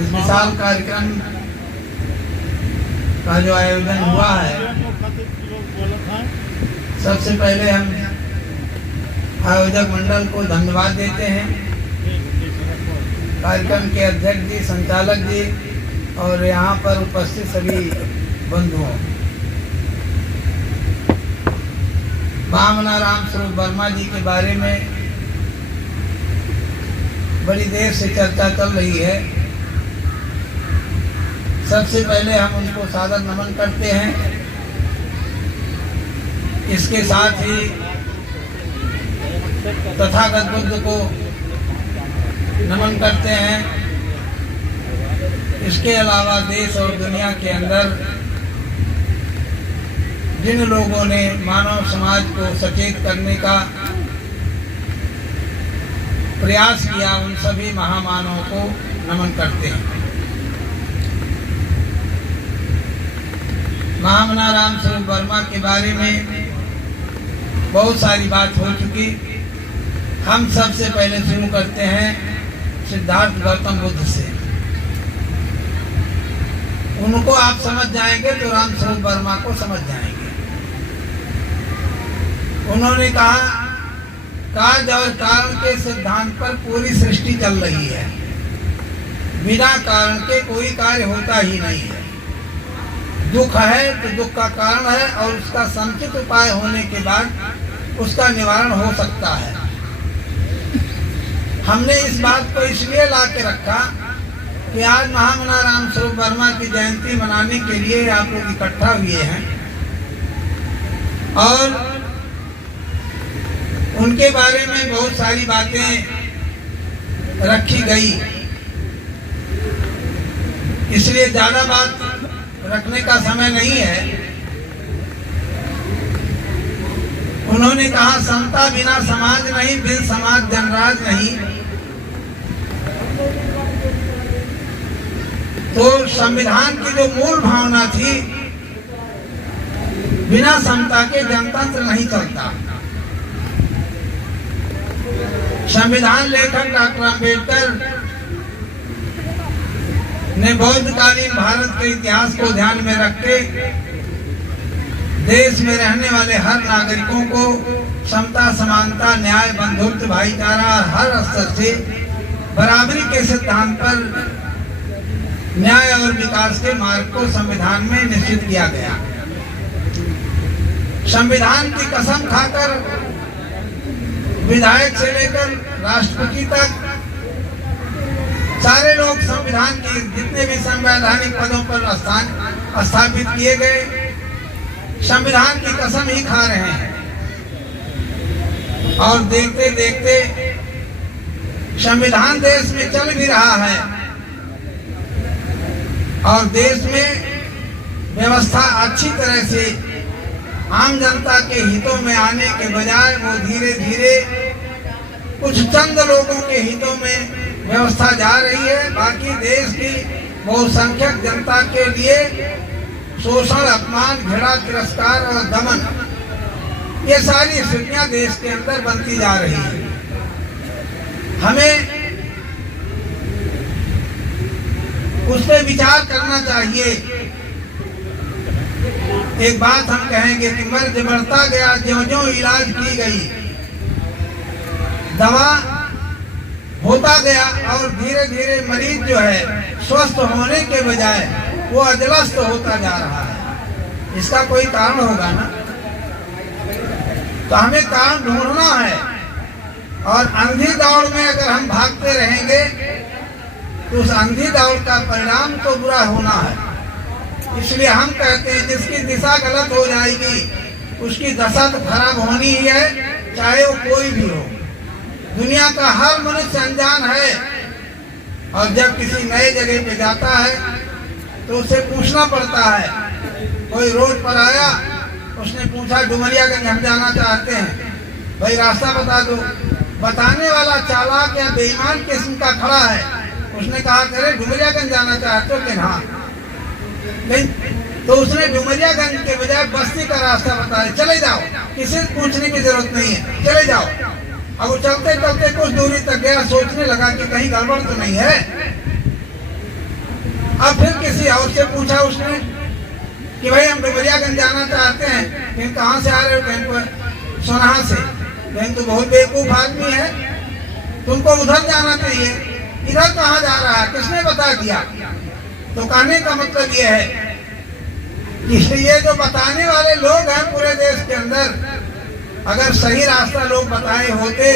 इस विशाल कार्यक्रम का जो आयोजन हुआ है, सबसे पहले हम आयोजक मंडल को धन्यवाद देते हैं, कार्यक्रम के अध्यक्ष जी, संचालक जी और यहाँ पर उपस्थित सभी बंधुओं। महामनाराम स्वरूप वर्मा जी के बारे में बड़ी देर से चर्चा चल रही है। सबसे पहले हम उनको सादर नमन करते हैं। इसके साथ ही तथागत बुद्ध को नमन करते हैं। इसके अलावा देश और दुनिया के अंदर जिन लोगों ने मानव समाज को सचेत करने का प्रयास किया, उन सभी महामानवों को नमन करते हैं। महामनाराम स्वरूप वर्मा के बारे में बहुत सारी बात हो चुकी। हम सबसे पहले शुरू करते हैं सिद्धार्थ गौतम बुद्ध से। उनको आप समझ जाएंगे तो राम स्वरूप वर्मा को समझ जाएंगे। उन्होंने कहा, कार्य और कारण के सिद्धांत पर पूरी सृष्टि चल रही है। बिना कारण के कोई कार्य होता ही नहीं है। दुख है तो दुख का कारण है और उसका समुचित उपाय होने के बाद उसका निवारण हो सकता है। हमने इस बात को इसलिए ला के रखा कि आज महामनाराम स्वरूप वर्मा की जयंती मनाने के लिए आप लोग इकट्ठा हुए हैं और उनके बारे में बहुत सारी बातें रखी गई। इसलिए ज्यादा बात रखने का समय नहीं है। उन्होंने कहा, समता बिना समाज नहीं, बिन समाज जनराज नहीं। तो संविधान की जो मूल भावना थी, बिना समता के जनतंत्र नहीं चलता। संविधान लेखक डॉक्टर अम्बेडकर ने बौद्धकालीन भारत के इतिहास को ध्यान में रख के देश में रहने वाले हर नागरिकों को समता, समानता, न्याय, बंधुत्व, भाईचारा हर स्तर से बराबरी के सिद्धांत पर न्याय और विकास के मार्ग को संविधान में निश्चित किया गया। संविधान की कसम खाकर विधायक से लेकर राष्ट्रपति तक सारे लोग संविधान के जितने भी संवैधानिक पदों पर स्थापित किए गए संविधान की कसम ही खा रहे हैं। और देखते देखते संविधान देश में चल भी रहा है और देश में व्यवस्था अच्छी तरह से आम जनता के हितों में आने के बजाय वो धीरे धीरे कुछ चंद लोगों के हितों में व्यवस्था जा रही है। बाकी देश की बहुसंख्यक जनता के लिए शोषण, अपमान, घृणा, तिरस्कार और दमन, ये सारी स्थितियां देश के अंदर बनती जा रही है। हमें उस पर विचार करना चाहिए। एक बात हम कहेंगे कि मर्ज बढ़ता गया, ज्यों-ज्यों इलाज की गई, दवा होता गया और धीरे धीरे मरीज जो है स्वस्थ होने के बजाय वो अजलस्त होता जा रहा है। इसका कोई कारण होगा ना, तो हमें कारण ढूंढना है। और अंधी दौड़ में अगर हम भागते रहेंगे तो उस अंधी दौड़ का परिणाम तो बुरा होना है। इसलिए हम कहते हैं जिसकी दिशा गलत हो जाएगी उसकी दशा तो खराब होनी ही है, चाहे वो कोई भी हो। दुनिया का हर मनुष्य अनजान है और जब किसी नए जगह पे जाता है तो उसे पूछना पड़ता है। कोई रोड पर आया, उसने पूछा डुमरियागंज हम जाना चाहते हैं, भाई रास्ता बता दो। बताने वाला चालाक या बेईमान किस्म का खड़ा है, उसने कहा करे डुमरियागंज जाना चाहते हो कि हाँ, नहीं तो उसने डुमरियागंज के बजाय बस्ती का रास्ता बताया, चले जाओ, किसी से पूछने की जरूरत नहीं है, चले जाओ। अब वो चलते चलते कुछ दूरी तक गया, सोचने लगा कि कहीं गड़बड़ तो नहीं है। अब फिर किसी और से पूछा उसने कि भाई हम डुमरियागंज जाना चाहते हैं, फिर कहाँ से आ रहे हो? कहीं पर सोनाहा से। कहीं तो बहुत बेवकूफ आदमी है, तुमको उधर जाना चाहिए, इधर कहाँ जा रहा है, किसने बता दिया? तो कहने का मतलब ये है कि ये जो बताने वाले लोग हैं पूरे देश के अंदर, अगर सही रास्ता लोग बताए होते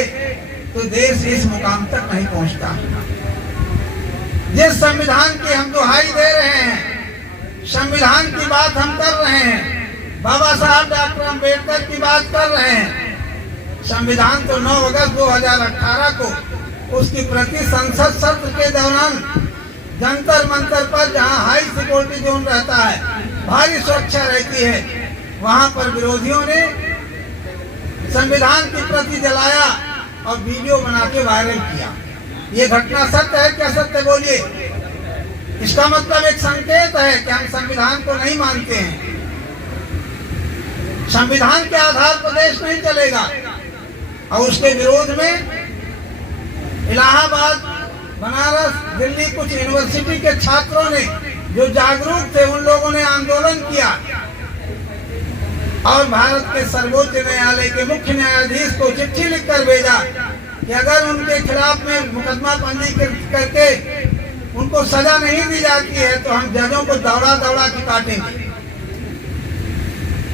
तो देश इस मुकाम तक नहीं पहुंचता। जिस संविधान की हम दुहाई दे रहे हैं, संविधान की बात हम कर रहे हैं, बाबा साहब डॉक्टर अम्बेडकर की बात कर रहे हैं। संविधान तो 9 अगस्त 2018 को उसकी प्रति संसद सत्र के दौरान जंतर मंतर पर, जहां हाई सिक्योरिटी जोन रहता है, भारी सुरक्षा रहती है, वहां पर विरोधियों ने संविधान की प्रति जलाया और वीडियो बना के वायरल किया। ये घटना सत्य है क्या? सत्य बोलिए। इसका मतलब एक संकेत है कि हम संविधान को नहीं मानते हैं। संविधान के आधार पर देश नहीं चलेगा। और उसके विरोध में इलाहाबाद, बनारस, दिल्ली कुछ यूनिवर्सिटी के छात्रों ने जो जागरूक थे, उन लोगों ने आंदोलन किया और भारत के सर्वोच्च न्यायालय के मुख्य न्यायाधीश को चिट्ठी लिखकर भेजा कि अगर उनके खिलाफ में मुकदमा पंजीकृत करके उनको सजा नहीं दी जाती है तो हम जजों को दौड़ा दौड़ा के काटेंगे।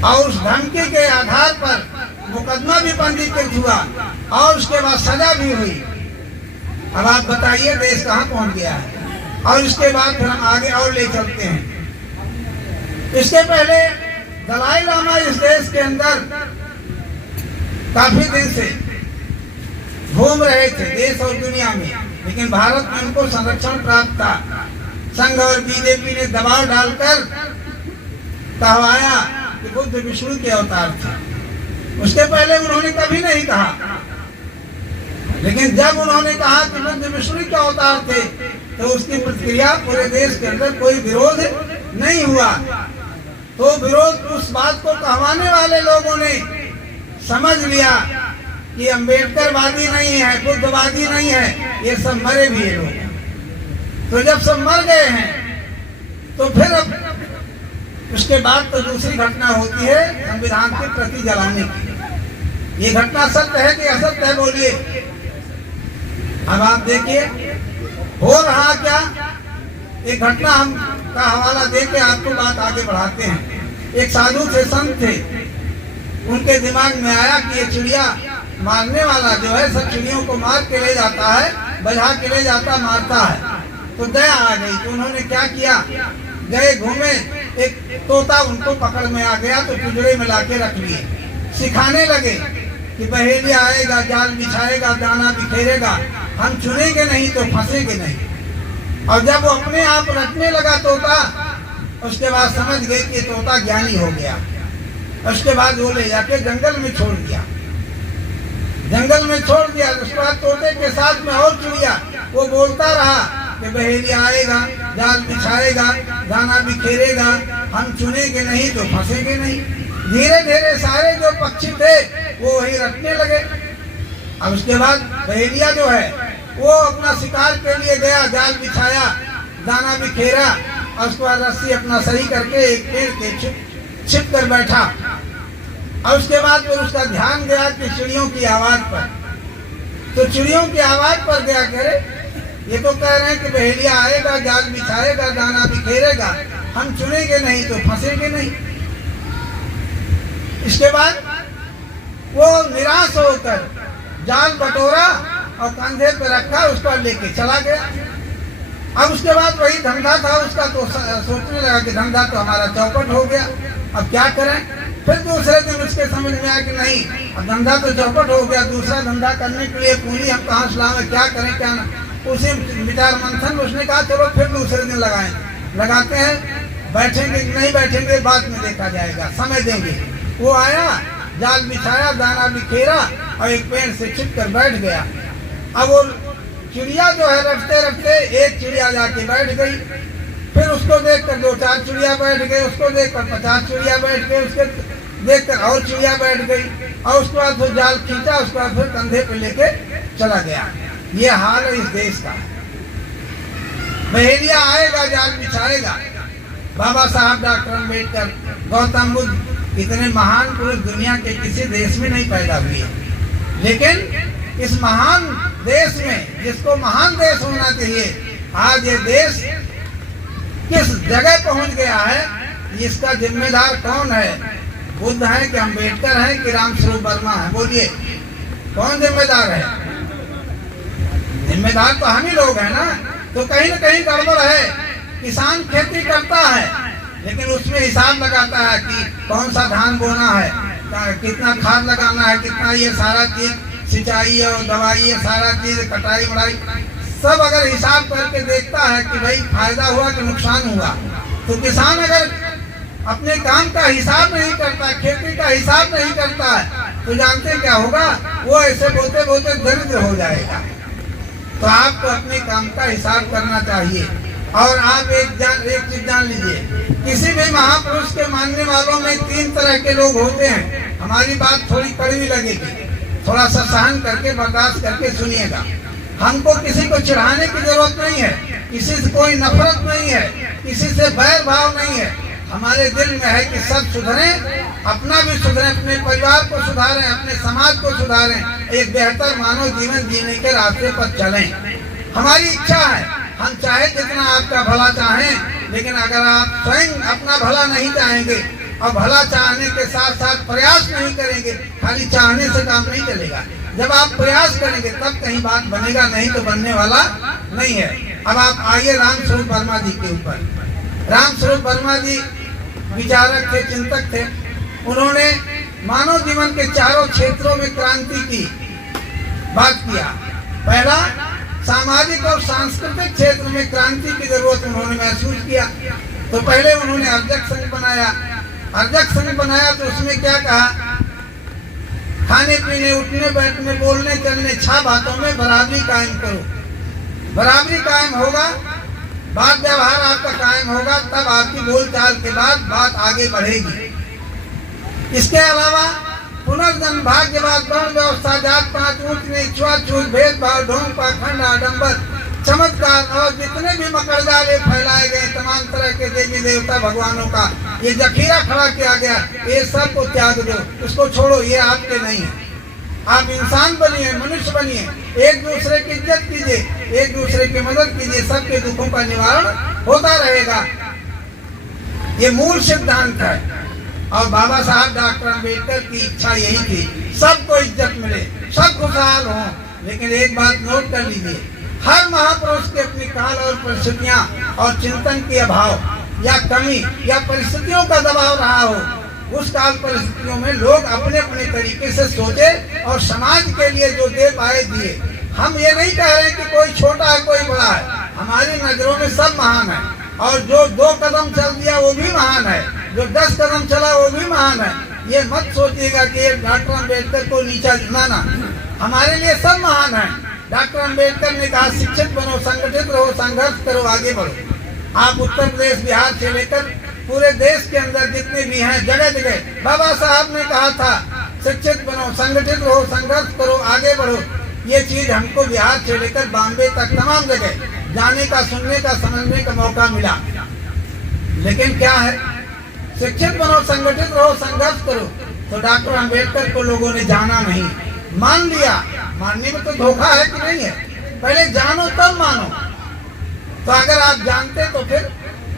और उस धमकी के आधार पर मुकदमा भी पंजीकृत हुआ और उसके बाद सजा भी हुई। अब आप बताइए देश कहाँ पहुंच गया है? और इसके बाद फिर हम आगे और ले चलते हैं। इसके पहले दलाई लामा इस देश के अंदर काफी दिन से घूम रहे थे, देश और दुनिया में, लेकिन भारत में उनको संरक्षण प्राप्त था। संघ और बीजेपी ने दबाव डालकर कहवाया कि बुद्ध विष्णु के अवतार थे। उसके पहले उन्होंने कभी नहीं कहा, लेकिन जब उन्होंने कहा कि बुद्ध विष्णु के अवतार थे तो उसकी प्रतिक्रिया पूरे देश के अंदर कोई विरोध नहीं हुआ। तो विरोध उस बात को कहवाने वाले लोगों ने समझ लिया कि अम्बेडकरवादी नहीं है, बुद्धवादी नहीं है, ये सब मरे भी है लोग। तो जब सब मर गए हैं तो फिर अब उसके बाद तो दूसरी घटना होती है संविधान के प्रति जलाने की। ये घटना सत्य है कि असत्य है? बोलिए। अब आप देखिए हो रहा क्या। एक घटना हम का हवाला देके आपको बात आगे बढ़ाते हैं। एक साधु थे, संत थे, उनके दिमाग में आया कि ये चिड़िया मारने वाला जो है सब चिड़ियों को मार के ले जाता है, बजा के ले जाता, मारता है। तो दया आ गई तो उन्होंने क्या किया, गए घूमे, एक तोता उनको पकड़ में आ गया तो पिंजरे में लाके रख लिए। सिखाने लगे कि बहेलिया आएगा, जाल बिछाएगा, दाना बिखेरेगा, हम चुनेंगे नहीं तो फंसेंगे नहीं। और जब वो अपने आप रटने लगा तोता, उसके बाद समझ गए कि तोता ज्ञानी हो गया। उसके बाद वो ले जाके जंगल में छोड़ दिया। जंगल में छोड़ दिया। उसके बाद तोते के साथ में और चिड़िया, वो बोलता रहा कि बहेलिया आएगा, जाल बिछाएगा, दाना बिखेरेगा, हम चुनेंगे नहीं तो फंसेंगे नहीं। धीरे धीरे सारे जो पक्षी थे वो वही रटने लगे। अब उसके बाद बहेलिया जो है वो अपना शिकार के लिए गया, जाल बिछाया, दाना बिखेरा और उसके बाद रस्सी अपना सही करके एक पेड़ के छिप कर बैठा। और उसके बाद फिर उसका ध्यान गया कि चिड़ियों की आवाज पर। तो चिड़ियों की आवाज पर गया, करे ये तो कह रहे हैं कि बहेलिया आएगा, जाल बिछाएगा, दाना बिखेरेगा, हम चुनेंगे नहीं तो फंसेंगे नहीं। इसके बाद वो निराश होकर जाल बटोरा और कंधे पे रखा, उस पर लेके चला गया। अब उसके बाद वही धंधा था उसका, तो सोचने लगा कि धंधा तो हमारा चौपट हो गया, अब क्या करें। फिर दूसरे दिन उसके समझ में आया कि नहीं, अब धंधा तो चौपट हो गया, दूसरा धंधा करने के लिए पूंजी हम कहाँ से लाएं, क्या करें क्या ना। उसी विचार मंथन में उसने कहा चलो फिर दूसरे दिन लगाएं। लगाते हैं, बैठेंगे नहीं बैठेंगे बाद में देखा जाएगा, समय देंगे। वो आया, जाल बिछाया, दाना बिखेरा और एक पेड़ से छिप कर बैठ गया। अब वो चिड़िया जो है रखते रखते एक चिड़िया जाके बैठ गई, फिर उसको देखकर 2-4 चिड़िया बैठ गई, उसको देखकर 50 चिड़िया बैठ गई, उसके देखकर और चिड़िया बैठ गई। और उसके बाद फिर जाल खींचा, उसके बाद फिर कंधे पे लेके चला गया। ये हाल है इस देश का। बहेलिया आएगा, बढ़ेगा, जाल बिछाएगा। बाबा साहब डॉक्टर अम्बेडकर, गौतम बुद्ध, इतने महान पुरुष दुनिया के किसी देश में नहीं पैदा हुए, लेकिन इस महान देश में, जिसको महान देश होना चाहिए, आज ये देश किस जगह पहुंच गया है, इसका जिम्मेदार कौन है? बुद्ध है कि अम्बेडकर है कि रामस्वरूप वर्मा है? बोलिए, कौन जिम्मेदार है? जिम्मेदार तो हम ही लोग हैं ना। तो कहीं न कहीं गड़बड़ है। किसान खेती करता है, लेकिन उसमें हिसाब लगाता है कि कौन सा धान बोना है, कितना खाद लगाना है, कितना ये सारा चीज, सिंचाई और दवाई, सारा चीज, कटाई बढ़ाई, सब अगर हिसाब करके देखता है कि भाई फायदा हुआ कि नुकसान हुआ, तो किसान अगर अपने काम का हिसाब नहीं करता, खेती का हिसाब नहीं करता है, तो जानते क्या होगा? वो ऐसे बोलते बोलते दरिद्र हो जाएगा। तो आपको अपने काम का हिसाब करना चाहिए। और आप एक चीज जान लीजिए, किसी भी महापुरुष के मानने वालों में 3 तरह के लोग होते हैं। हमारी बात थोड़ी कड़वी लगेगी, थोड़ा सा सहन करके, बर्दाश्त करके सुनिएगा। हमको किसी को चिढ़ाने की जरूरत नहीं है, किसी से कोई नफरत नहीं है, किसी से बैर भाव नहीं है। हमारे दिल में है कि सब सुधरें, अपना भी सुधरें, अपने परिवार को सुधारें, अपने समाज को सुधारें, एक बेहतर मानव जीवन जीने के रास्ते पर चलें। हमारी इच्छा है, हम चाहे जितना आपका भला चाहें, लेकिन अगर आप स्वयं अपना भला नहीं चाहेंगे और भला चाहने के साथ साथ प्रयास नहीं करेंगे, खाली चाहने से काम नहीं चलेगा। जब आप प्रयास करेंगे तब कहीं बात बनेगा, नहीं तो बनने वाला नहीं है। अब आप आइए रामस्वरूप वर्मा जी के ऊपर। रामस्वरूप वर्मा जी विचारक थे, चिंतक थे। उन्होंने मानव जीवन के चारों क्षेत्रों में क्रांति की बात किया। पहला, सामाजिक और सांस्कृतिक क्षेत्र में क्रांति की जरूरत उन्होंने महसूस किया, तो पहले उन्होंने अर्जक संघ बनाया। अर्जक संघ बनाया तो उसमें क्या कहा? खाने पीने, उठने बैठने, बोलने चलने, 6 बातों में बराबरी कायम करो। बराबरी कायम होगा, बात व्यवहार आपका कायम होगा, तब आपकी बोलचाल के बाद बात आगे बढ़ेगी। इसके अलावा पुनर्जन्म, भाग्यवाद, वर्ण व्यवस्था, जात पात, ऊंच नीच, छुआछूत, भेदभाव, ढोंग, पाखंड, आडंबर, चमत्कार और जितने भी मकड़जाले फैलाए गए तमाम तरह के देवी देवता भगवानों का ये जखीरा खड़ा किया गया, ये सब को त्याग दो, उसको छोड़ो, ये आपके नहीं है। आप इंसान बनिए, मनुष्य बनिए, एक दूसरे की इज्जत कीजिए, एक दूसरे की मदद कीजिए, सबके दुखों का निवारण होता रहेगा। ये मूल सिद्धांत है। और बाबा साहब डॉक्टर अम्बेडकर की इच्छा यही थी, सबको इज्जत मिले, सब खुशहाल हों। लेकिन एक बात नोट कर लीजिए, हर महापुरुष के अपनी काल और परिस्थितियां और चिंतन के अभाव या कमी या परिस्थितियों का दबाव रहा हो, उस काल परिस्थितियों में लोग अपने अपने तरीके से सोचे और समाज के लिए जो दे पाए दिए। हम ये नहीं कह रहे कि कोई छोटा है कोई बड़ा है, हमारी नजरों में सब महान है। और जो 2 कदम चल दिया वो भी महान है, जो 10 कदम चला वो भी महान है। ये मत सोचिएगा कि डॉक्टर अम्बेडकर को नीचा गिनाना, हमारे लिए सब महान है। डॉक्टर अम्बेडकर ने कहा शिक्षित बनो, संगठित रहो, संघर्ष करो, आगे बढ़ो। आप उत्तर प्रदेश, बिहार से लेकर पूरे देश के अंदर जितने भी हैं, जगह जगह बाबा साहब ने कहा था शिक्षित बनो, संगठित रहो, संघर्ष करो, आगे बढ़ो। ये चीज हमको बिहार से लेकर बॉम्बे तक तमाम जगह जाने का, सुनने का, समझने का मौका मिला। लेकिन क्या है, शिक्षित बनो, संगठित रहो, संघर्ष करो। तो डॉक्टर अम्बेडकर को लोगों ने जाना नहीं, मान लिया। मानने में तो धोखा है कि नहीं है? पहले जानो तब मानो। तो अगर आप जानते तो फिर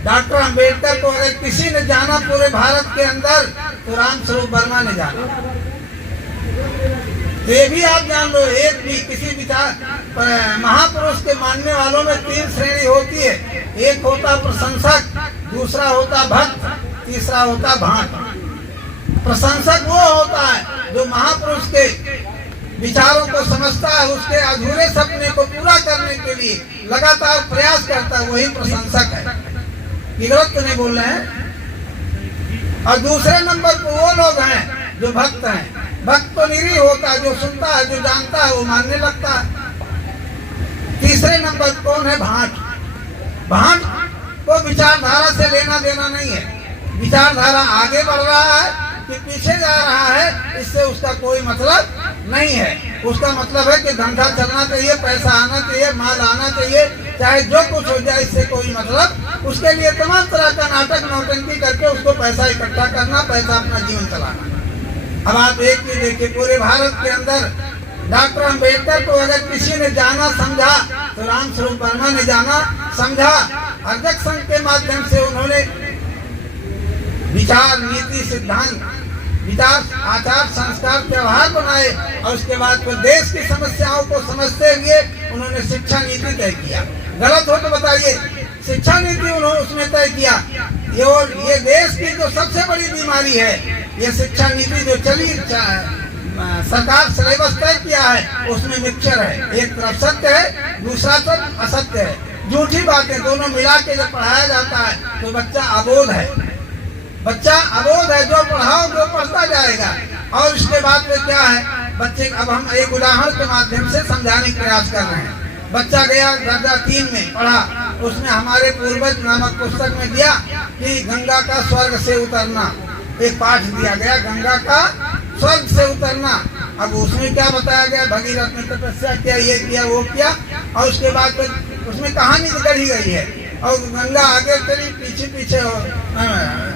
डॉक्टर अम्बेडकर को अगर किसी ने जाना पूरे भारत के अंदर, तो रामस्वरूप वर्मा ने जाना। तो ये भी आप जान लो, एक भी किसी विचार महापुरुष के मानने वालों में 3 श्रेणी होती है। एक होता प्रशंसक, दूसरा होता भक्त, तीसरा होता भाट। प्रशंसक वो होता है जो महापुरुष के विचारों को समझता है, उसके अधूरे सपने को पूरा करने के लिए लगातार प्रयास करता है, वही प्रशंसक है। गलत तो नहीं बोल रहे हैं। और दूसरे नंबर पर वो लोग हैं जो भक्त हैं। भक्त तो निरीह होता है, जो सुनता है, जो जानता है, वो मानने लगता है। तीसरे नंबर कौन है? भाट। भाट को विचारधारा से लेना देना नहीं है। विचारधारा आगे बढ़ रहा है कि पीछे जा रहा है, इससे उसका कोई मतलब नहीं है। उसका मतलब है कि धंधा चलना चाहिए, पैसा आना चाहिए, माल आना चाहिए, चाहे जो कुछ हो जाए, इससे कोई मतलब। उसके लिए तमाम तरह का नाटक नौटंकी करके उसको पैसा इकट्ठा करना, पैसा अपना जीवन चलाना। अब आप एक चीज देखिए, पूरे भारत के अंदर डॉक्टर अम्बेडकर को अगर किसी ने जाना समझा तो रामस्वरूप वर्मा ने जाना समझा। अर्जक संघ के माध्यम से उन्होंने विचार, नीति, सिद्धांत, विचार, आचार, संस्कार, व्यवहार बनाए और उसके बाद फिर देश की समस्याओं को समझते हुए उन्होंने शिक्षा नीति तय किया। गलत हो तो बताइए, शिक्षा नीति उन्होंने उसमें तय किया। ये देश की जो सबसे बड़ी बीमारी है, ये शिक्षा नीति जो चली, सरकार सिलेबस तय किया है, उसमें मिक्सचर है। एक तरफ सत्य है, दूसरा तरफ असत्य है, झूठी बातें दोनों मिला के जब पढ़ाया जाता है तो बच्चा अबोध है। बच्चा अबोध है, जो पढ़ाओ वो पढ़ता जाएगा। और इसके बाद में क्या है, बच्चे, अब हम एक उदाहरण के माध्यम से समझाने का प्रयास कर रहे हैं। बच्चा गया दर्जा 3 में पढ़ा, उसमें हमारे पूर्वज नामक पुस्तक में दिया कि गंगा का स्वर्ग से उतरना, एक पाठ दिया गया, गंगा का स्वर्ग से उतरना। अब उसमें क्या बताया गया, भगीरथ ने तपस्या किया, ये किया, वो किया, और उसके बाद उसमें कहानी गढ़ी गई है। और गंगा आगे चली, पीछे पीछे,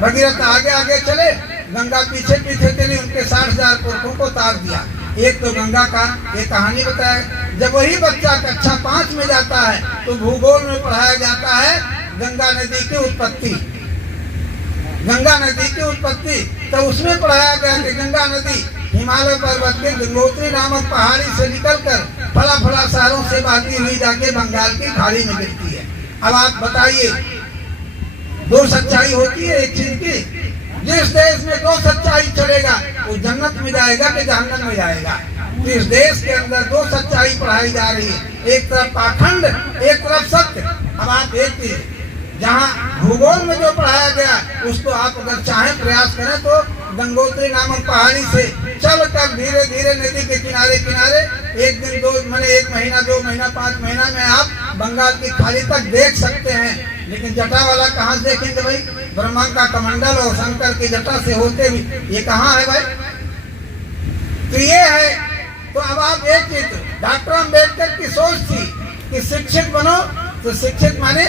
भगीरथ आगे आगे चले, गंगा पीछे पीछे चली, उनके 60,000 पुरखों को तार दिया। एक तो गंगा का ये कहानी बताया। जब वही बच्चा कक्षा 5 में जाता है तो भूगोल में पढ़ाया जाता है गंगा नदी की उत्पत्ति। गंगा नदी की उत्पत्ति तो उसमें पढ़ाया गया कि गंगा नदी हिमालय पर्वत के गंगोत्री नामक पहाड़ी से निकलकर फला फला शहरों से बहती हुई जाके बंगाल की खाड़ी में गिरती है। अब आप बताइए, दो सच्चाई होती है एक चीज की। जिस देश में दो सच्चाई चलेगा वो जन्नत में जाएगा कि जहन्नम में जाएगा। तो इस देश के अंदर दो सच्चाई पढ़ाई जा रही है, एक तरफ पाखंड, एक तरफ सत्य। अब आप देखिए, जहाँ भूगोल में जो पढ़ाया गया उसको आप अगर चाहें प्रयास करें तो गंगोत्री नामक पहाड़ी से चल कर धीरे धीरे नदी के किनारे किनारे एक दिन, दो मैंने 1 महीना, 2 महीना, 5 महीना में आप बंगाल की खाड़ी तक देख सकते हैं। लेकिन जटा वाला कहाँ से देखेंगे भाई? ब्रह्मा का कमंडल और शंकर की जटा से होते भी ये कहाँ है भाई? तो ये है। तो अब आप एक चीज, डॉक्टर अम्बेडकर की सोच थी कि शिक्षित बनो, तो शिक्षित माने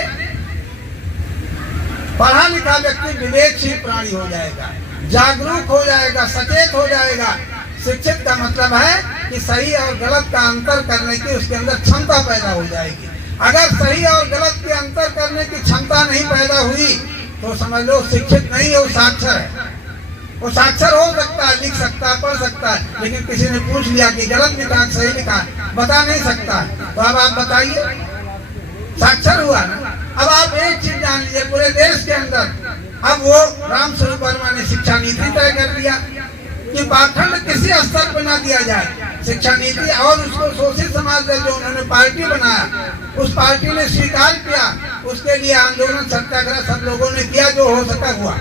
पढ़ा लिखा व्यक्ति विवेकशील प्राणी हो जाएगा, जागरूक हो जाएगा, सचेत हो जाएगा। शिक्षित का मतलब है कि सही और गलत का अंतर करने की उसके अंदर क्षमता पैदा हो जाएगी। अगर सही और गलत के अंतर करने की क्षमता नहीं पैदा हुई तो समझ लो शिक्षित नहीं है, वो साक्षर है। वो साक्षर हो सकता है, लिख सकता है, पढ़ सकता है, लेकिन किसी ने पूछ लिया कि गलत लिखा सही लिखा बता नहीं सकता। तो अब आप बताइए, साक्षर हुआ ना। अब आप एक चीज जान लीजिए, पूरे देश के अंदर अब वो रामस्वरूप वर्मा ने शिक्षा नीति तय कर दिया कि पाखंड किसी स्तर पर ना दिया जाए। शिक्षा नीति और उसको शोषित समाज दल जो उन्होंने पार्टी बनाया, उस पार्टी ने स्वीकार किया। उसके लिए आंदोलन, सत्याग्रह सब लोगों ने किया, जो हो सका हुआ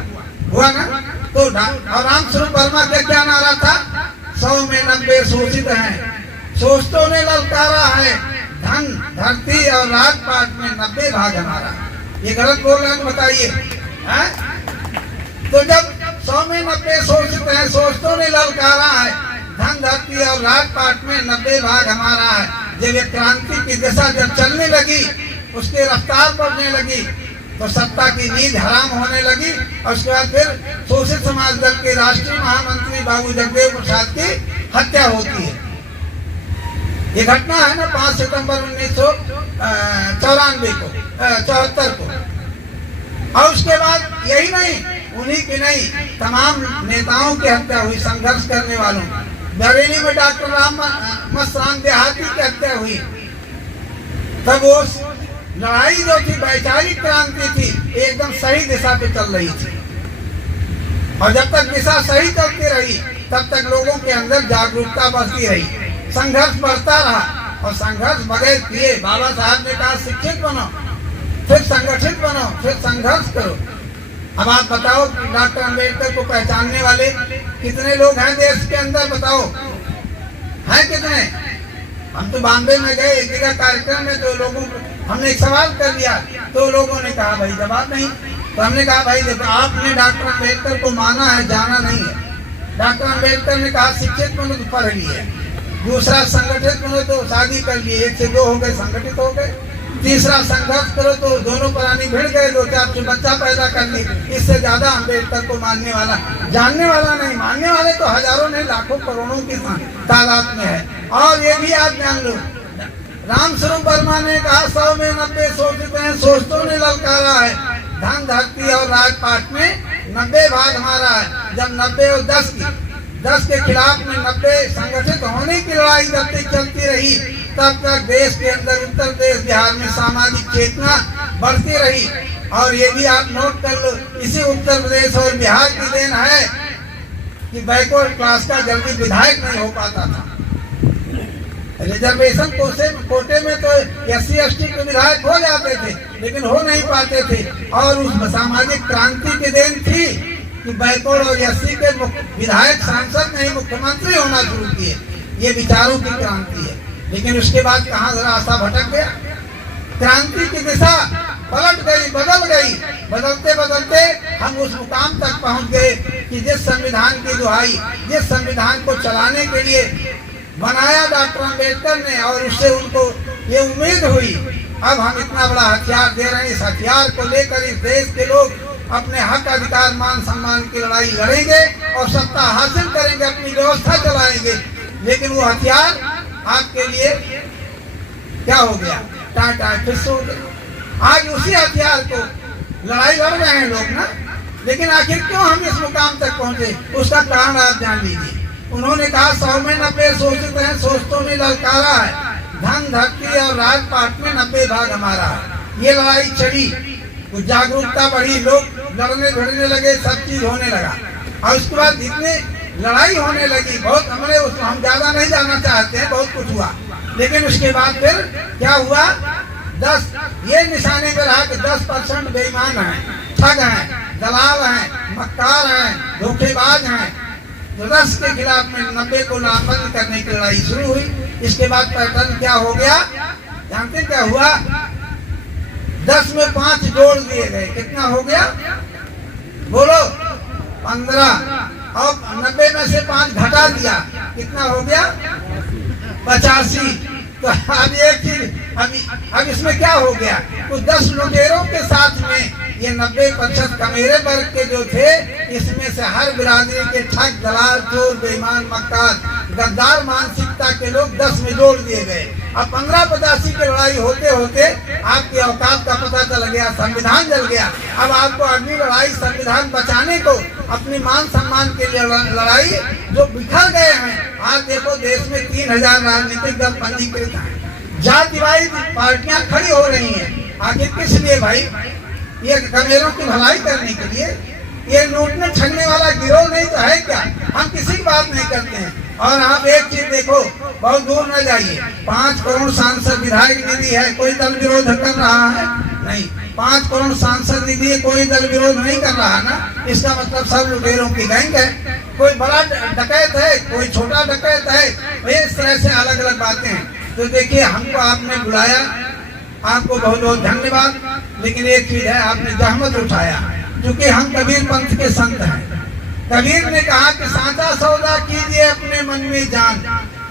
ना। तो और रामस्वरूप वर्मा का क्या नारा था? 100 में 90 शोषित हैं, शोषितों ने ललकारा है, धन, धरती और राजपाट में 90 भाग हमारा। ये गलत बोल रहे हैं, बताइए। तो जब 100 में 90 शोषित हैं, शोषितों ने ललकारा है, धन, धरती और राजपाट में 90 भाग हमारा है। जब ये क्रांति की दिशा जब चलने लगी, उसकी रफ्तार बढ़ने लगी, तो सत्ता की नींद हराम होने लगी। और उसके बाद फिर शोषित समाज दल के राष्ट्रीय महामंत्री बाबू जगदेव प्रसाद की हत्या होती है। ये घटना है ना 5 सितंबर 1994 को, 74 को। और उसके बाद यही नहीं, उन्हीं की नहीं, तमाम नेताओं की हत्या हुई, संघर्ष करने वालों। बरेली में डॉक्टर राम देहाती की हत्या हुई। तब वो लड़ाई जो थी, वैचारिक क्रांति थी, एकदम सही दिशा पे चल रही थी। और जब तक दिशा सही चलती रही तब तक लोगों के अंदर जागरूकता बढ़ती रही, संघर्ष बढ़ता रहा। और संघर्ष बगैर किए, बाबा साहब ने कहा शिक्षित बनो, फिर संगठित बनो, फिर संघर्ष करो। अब आप बताओ, डॉक्टर अम्बेडकर को पहचानने वाले कितने लोग हैं देश के अंदर? बताओ, हैं कितने? हम तो बॉम्बे में गए एक जगह कार्यक्रम में, तो लोगों को हमने एक सवाल कर दिया, तो लोगों ने कहा भाई जवाब नहीं। तो हमने कहा भाई देखो, आपने डॉक्टर अम्बेडकर को माना है, जाना नहीं है। डॉक्टर अम्बेडकर ने कहा शिक्षित बनो तो पढ़ लिए, दूसरा संगठित बनो तो शादी कर लिए, 1 से 2 हो गए, संगठित हो गए। तीसरा संघर्ष करो तो दोनों प्राणी भिड़ गए, 2-4 बच्चा पैदा कर ली। इससे ज्यादा अम्बेडकर को मानने वाला, जानने वाला नहीं, मानने वाले तो हजारों नहीं लाखों करोड़ों की तादाद में है। और ये भी आप जान लो, राम स्वरूप वर्मा ने कहा 100 में 90 सोचते हैं, सोचतों ने ललकारा है। धन धरती और राजपाट में 90 भाग हमारा है। जब 90 और 10 के खिलाफ में 90 संगठित होने की लड़ाई जब तक चलती रही, तब तक देश के अंदर, उत्तर प्रदेश बिहार में सामाजिक चेतना बढ़ती रही। और ये भी आप नोट कर लो, इसी उत्तर प्रदेश और बिहार की देन है कि बैकवर्ड क्लास का जल्दी विधायक नहीं हो पाता था। रिजर्वेशन कोटे में तो SC ST के विधायक हो जाते थे, लेकिन हो नहीं पाते थे। और उस सामाजिक क्रांति की देन थी कि बैकवर्ड और SC के विधायक, सांसद नहीं, मुख्यमंत्री होना शुरू किए। ये विचारों की क्रांति है। लेकिन उसके बाद कहाँ रास्ता भटक गया, क्रांति की दिशा पलट गई, बदल गई। बदलते बदलते हम उस मुकाम तक पहुंच गए कि जिस संविधान की दुहाई, जिस संविधान को चलाने के लिए बनाया डॉक्टर अम्बेडकर ने, और उससे उनको ये उम्मीद हुई, अब हम इतना बड़ा हथियार दे रहे हैं, इस हथियार को लेकर इस देश के लोग अपने हक, अधिकार, मान सम्मान की लड़ाई लड़ेंगे और सत्ता हासिल करेंगे, अपनी व्यवस्था चलाएंगे। लेकिन वो हथियार आपके लिए क्या हो गया, टाटा फिस हो गया। आज उसी हथियार को लड़ाई लड़ रहे हैं लोग ना। लेकिन आखिर क्यों हम इस मुकाम तक पहुंचे, उसका कारण आप जान लीजिए। उन्होंने कहा 100 में 90 सोचते हैं, सोचतों ने ललकारा है। धन धरती और राजपाट में 90 भाग हमारा है। ये लड़ाई चली, कुछ जागरूकता बढ़ी, लोग लड़ने भिड़ने लगे, सब चीज होने लगा। और उसके बाद जितने लड़ाई होने लगी, बहुत हमने हम ज्यादा नहीं जाना चाहते हैं, बहुत कुछ हुआ। लेकिन उसके बाद फिर क्या हुआ, 10 ये निशाने पे रहा कि 10% बेईमान हैं, ठग हैं, दलाल हैं, मक्कार हैं, धोखेबाज हैं। तो 10 के खिलाफ में 90 को नामबंद करने की लड़ाई शुरू हुई। इसके बाद पैटर्न क्या हो गया, जानते क्या हुआ, 10 में 5 जोड़ दिए गए। कितना हो गया बोलो, 15। और 90 में से 5 घटा दिया, कितना हो गया 85। तो अब एक चीज, अब इसमें क्या हो गया, तो 10 लुटेरों के साथ में ये 90% कमेरे वर्ग के जो थे, इसमें से हर बिरादरी के ठग, दलाल, चोर, बेईमान, मक्कार, गद्दार मानसिकता के लोग 10 में जोड़ दिए गए। अब 15-85 की लड़ाई होते होते आपकी औकात का पता चल गया, संविधान जल गया। अब आपको अगली लड़ाई संविधान बचाने को, अपनी मान सम्मान के लिए लड़ाई जो बिखर गए हैं। आज देखो देश में 3000 राजनीतिक दल पंजीकृत हैं, जातिवादी पार्टियां खड़ी हो रही हैं। आखिर किस लिए भाई, ये कमेरों की भलाई करने के लिए? ये लूटने ठगने वाला गिरोह नहीं तो है क्या? हम किसी की बात नहीं करते हैं। और आप एक चीज देखो, बहुत दूर न जाइए, 5 करोड़ सांसद विधायक निधि है, कोई दल विरोध कर रहा है? नहीं। 5 करोड़ सांसद निधि है, कोई दल विरोध नहीं कर रहा ना। इसका मतलब सब लुटेरों की गैंग है। कोई बड़ा डकैत है, कोई छोटा डकैत है, इस तरह से अलग अलग बातें हैं। तो देखिए, हमको आपने बुलाया, आपको बहुत बहुत धन्यवाद। लेकिन एक चीज है, आपने जहमत उठाया, क्योंकि हम कबीर पंथ के संत हैं। कबीर ने कहा कि साचा सौदा कीजिए अपने मन में जान,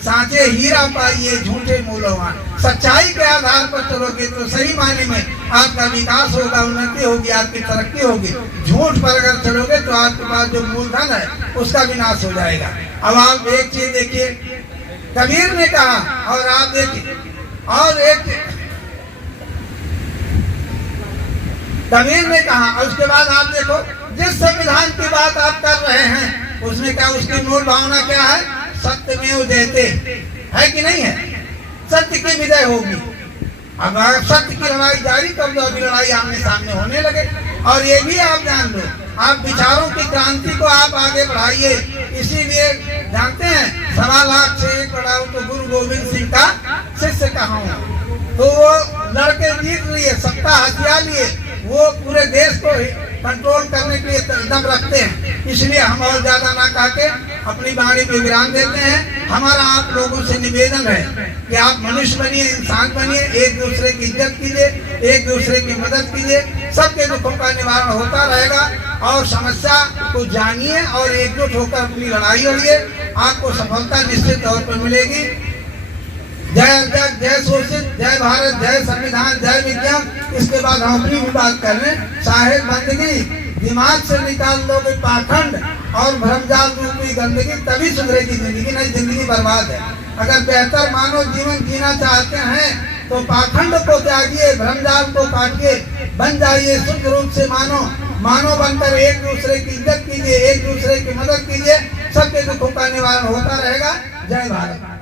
साचे हीरा पाइए झूठे मूल्यवान। सच्चाई के आधार पर चलोगे तो सही मायने में आपका विकास होगा, उन्नति होगी, आपकी तरक्की होगी। झूठ पर अगर चलोगे तो आपके पास जो मूलधन है उसका विनाश हो जाएगा। अब आप एक चीज देखिए, कबीर ने कहा, और आप देखिए, और एक कबीर ने कहा, और उसके बाद आप देखो, जिस संविधान की बात आप कर रहे हैं उसमें क्या, उसकी मूल भावना क्या है, सत्यमेव जयते है कि नहीं है? सत्य की विजय होगी। अब अगर सत्य की लड़ाई जारी कर दो, अभी लड़ाई आमने सामने होने लगे। और ये भी आप जान लो, आप विचारों की क्रांति को आप आगे बढ़ाइए। इसीलिए जानते हैं, 1.25 लाख से 1 बढ़ाओ तो गुरु गोविंद सिंह का शिष्य कहा हूँ। तो वो लड़के जीत लिए, सत्ता हथिया लिए, वो पूरे देश को कंट्रोल करने के लिए दम रखते हैं। इसलिए हम और ज्यादा ना कह के अपनी वाणी पे विराम देते हैं। हमारा आप लोगों से निवेदन है कि आप मनुष्य बनिए, इंसान बनिए, एक दूसरे की इज्जत कीजिए, एक दूसरे की मदद कीजिए, सबके दुखों का निवारण होता रहेगा। और समस्या को जानिए और एकजुट होकर अपनी लड़ाई लड़िए, आपको सफलता निश्चित तौर पर मिलेगी। जय जग, जय शोषित, जय भारत, जय संविधान, जय विज्ञान। इसके बाद हम अपनी भी बात कर रहे हैं। साहेब बंदगी दिमाग से निकाल दोगे पाखंड और भ्रमजाल रूपी गंदगी, तभी सुधरेगी जिंदगी, नहीं जिंदगी बर्बाद है। अगर बेहतर मानव जीवन जीना चाहते हैं तो पाखंड को त्यागिए, भ्रमजाल को काटिए, बन जाइए शुद्ध रूप से मानव बनकर एक दूसरे की इज्जत कीजिए, एक दूसरे की मदद कीजिए, सबके दुखों का निवारण होता रहेगा। जय भारत।